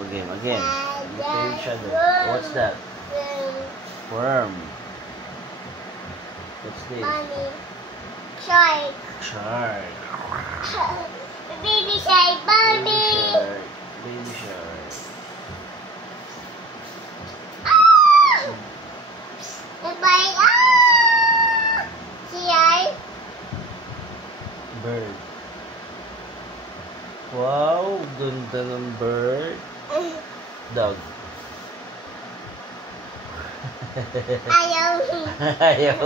Again. Look at each other. What's that? Worm. What's this? Mommy. Shark. Shark. Baby shark. Mommy. Baby shark. Bye. Here. Bird. Wow, ganda ng bird. Dog. Ayaw. Ayaw.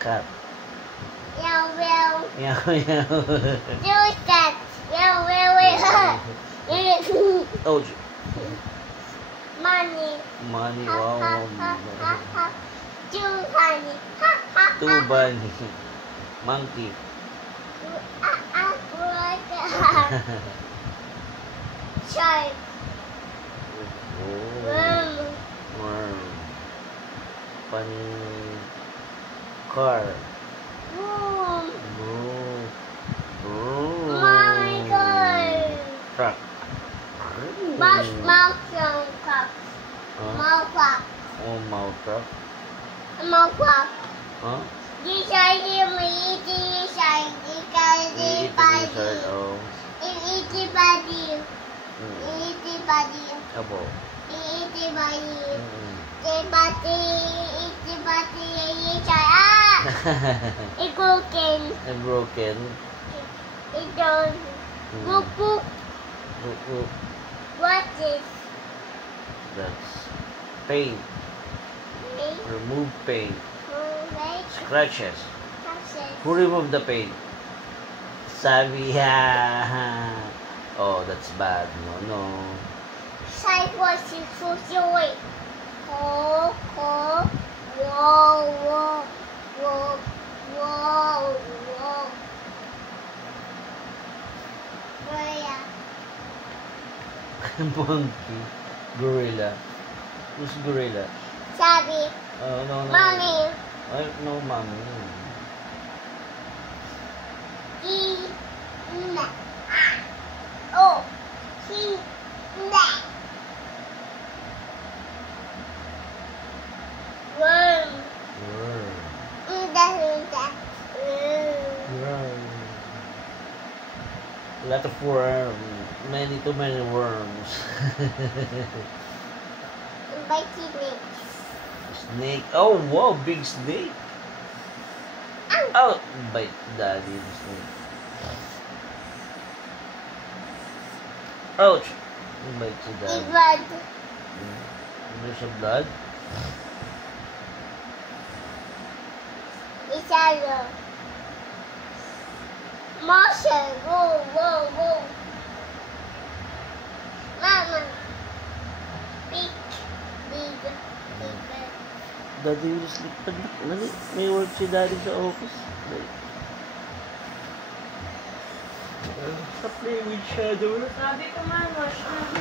Cat. Meow meow. Meow meow. Do that. Meow meow meow. Oh, Money. money. Ha ha Wow. ha ha ha. Do honey. Ha ha ha. Two bunny. Monkey. Shark. Oh. Worm. Worm. Funny. Car. Boom. Broom. Broom. My God. Truck. Mouth truck. Huh? Mouth truck. Oh, mouth truck. Mouth truck. Huh? Di shiny mo iti shiny kasi body. Oh. Iti body. Iti body. Apo. Iti body. Mm. Iti body. Iti body. Ah! It's broken. And broken. It don't. Boop boop. Look, look. What is That's paint. it? Remove paint. Wait. Scratches. Touches. Who removed the paint? Sabi, ha. Oh, that's bad. No. Side was so joy. Oh, oh, whoa, whoa, whoa, whoa, whoa. Where? Monkey. Gorilla. Who's gorilla? Sabi, Oh, no. Mommy, Ay, no, mommy. na. Oh, na. Worm. Worm. Unda. Worm. A lot of worm. Too many worms. Biting it. Snake. Oh, wow, big snake. Oh, bite daddy the snake. Ouch. Bite si daddy. Blood. There's a blood. Isalo. Motion. Whoa, whoa, whoa. Mama. Big. Daddy will sleep. May work si daddy sa office. Stop playing with shadow. Sabi ko man, wash na.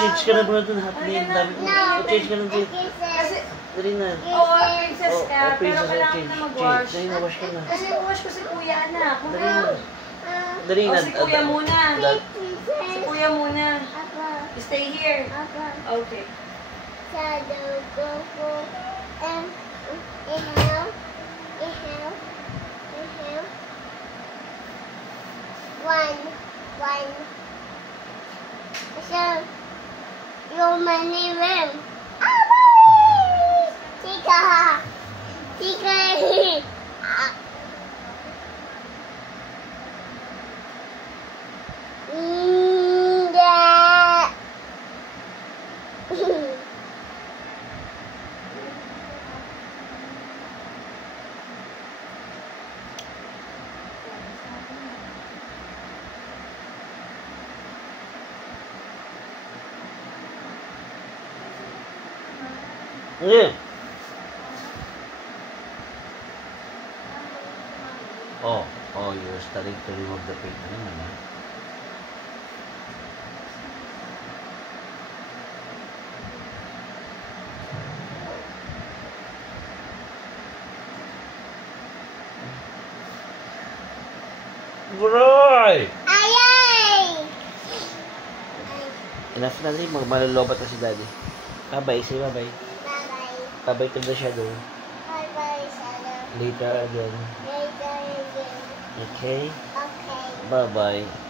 Change ka na ba dun? Hapin. Change ka na dun. Kasi, Dali na. oo, princess ka, pero princess, kailangan change. na mag-wash. Dali na, wash ka na. Kasi wash ko si kuya na. Dali na. Dali O, na. si kuya muna. Dad- Si kuya muna. Stay here. Okay. Shadow go inhale. One. So, your money room. Tika. Yeah. Oh, you're starting to remove the paint. Ano naman? Groy! Ayay! Enough na rin. Malulubat na si daddy. Bye-bye. Say bye-bye. Bye-bye. Bye-bye to the shadow. Bye-bye, Shadow. Later again. Later again. Okay? Okay. Bye-bye.